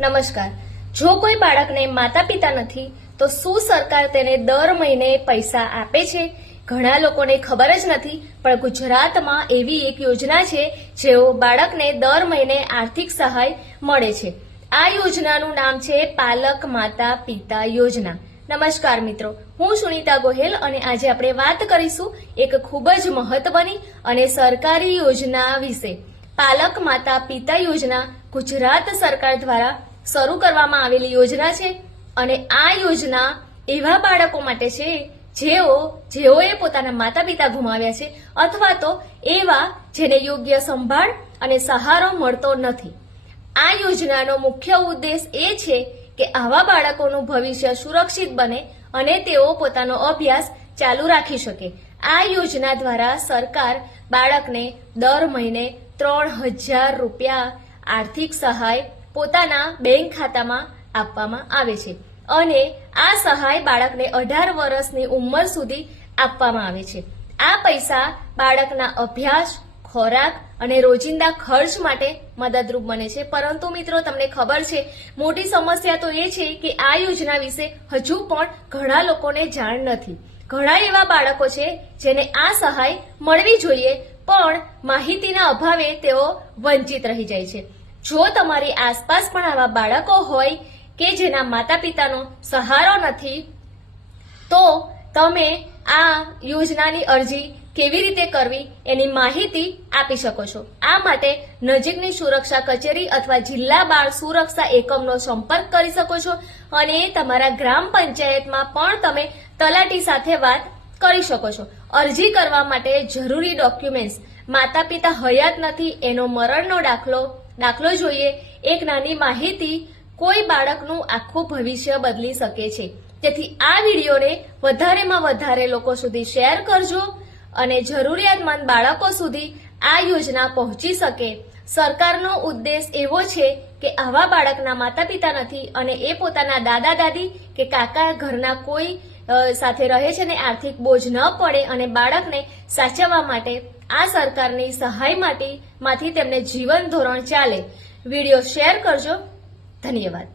નમસ્કાર। જો કોઈ બાળકને માતા પિતા નથી તો શું સરકાર તેને દર મહિને પૈસા આપે છે? ઘણા લોકોને ખબર જ નથી, પણ ગુજરાતમાં એવી એક યોજના છે જેઓ બાળકને દર મહિને આર્થિક સહાય મળે છે। આ યોજનાનું નામ છે પાલક માતા પિતા યોજના। નમસ્કાર મિત્રો, હું સુનીતા ગોહેલ અને આજે આપણે વાત કરીશું એક ખૂબ જ મહત્વની અને સરકારી યોજના વિશે। પાલક માતા પિતા યોજના ગુજરાત સરકાર દ્વારા શરૂ કરવામાં આવેલી યોજના છે અને આ યોજના એવા બાળકો માટે છે જેઓએ પોતાના માતા પિતા ગુમાવ્યા છે અથવા તો એવા જેને યોગ્ય સંભાળ અને સહારો મળતો નથી। આ યોજનાનો મુખ્ય ઉદ્દેશ એ છે કે આવા બાળકોનું ભવિષ્ય સુરક્ષિત બને અને તેઓ પોતાનો અભ્યાસ ચાલુ રાખી શકે। આ યોજના દ્વારા સરકાર બાળકને દર મહિને 3000 રૂપિયા આર્થિક સહાય પોતાના બેંક ખાતામાં આપવામાં આવે છે અને આ સહાય બાળકને 18 વર્ષની ઉંમર સુધી આપવામાં આવે છે। આ પૈસા બાળકના અભ્યાસ, ખોરાક અને રોજિંદા ખર્ચ માટે મદદરૂપ બને છે। પરંતુ મિત્રો, તમને ખબર છે, મોટી સમસ્યા તો એ છે કે આ યોજના વિશે હજુ પણ ઘણા લોકોને જાણ નથી। ઘણા એવા બાળકો છે જેને આ સહાય મળવી જોઈએ પણ માહિતીના અભાવે તેઓ વંચિત રહી જાય છે। જો તમારી આસપાસ પણ આવા બાળકો હોય કે જેના માતા પિતાનો સહારો નથી, તો તમે આ યોજનાની અરજી કેવી રીતે કરવી એની માહિતી આપી શકો છો। આ માટે નજીકની સુરક્ષા કચેરી અથવા જિલ્લા બાળ સુરક્ષા એકમનો સંપર્ક કરી શકો છો અને તમારા ગ્રામ પંચાયતમાં પણ તમે તલાટી સાથે વાત કરી શકો છો। અરજી કરવા માટે જરૂરી ડોક્યુમેન્ટ્સ: માતા પિતા હયાત નથી એનો મરણનો દાખલો જોઈએ। એક નાની માહિતી કોઈ બાળકનું આખું ભવિષ્ય બદલી શકે છે। તેથી આ વિડીયોને વધારેમાં વધારે લોકો સુધી શેર કરજો અને જરૂરિયાતમંદ બાળકો સુધી આ યોજના પહોંચી શકે। સરકારનો ઉદ્દેશ એવો છે કે આવા બાળકના માતા પિતા નથી અને એ પોતાના દાદા દાદી કે કાકા ઘરના કોઈ સાથે રહે છે ને આર્થિક બોજ ન પડે અને બાળકને સાચવવા માટે આ સરકારની સહાયમાંથી તેમને જીવન ધોરણ ચાલે। વિડીયો શેર કરજો। ધન્યવાદ।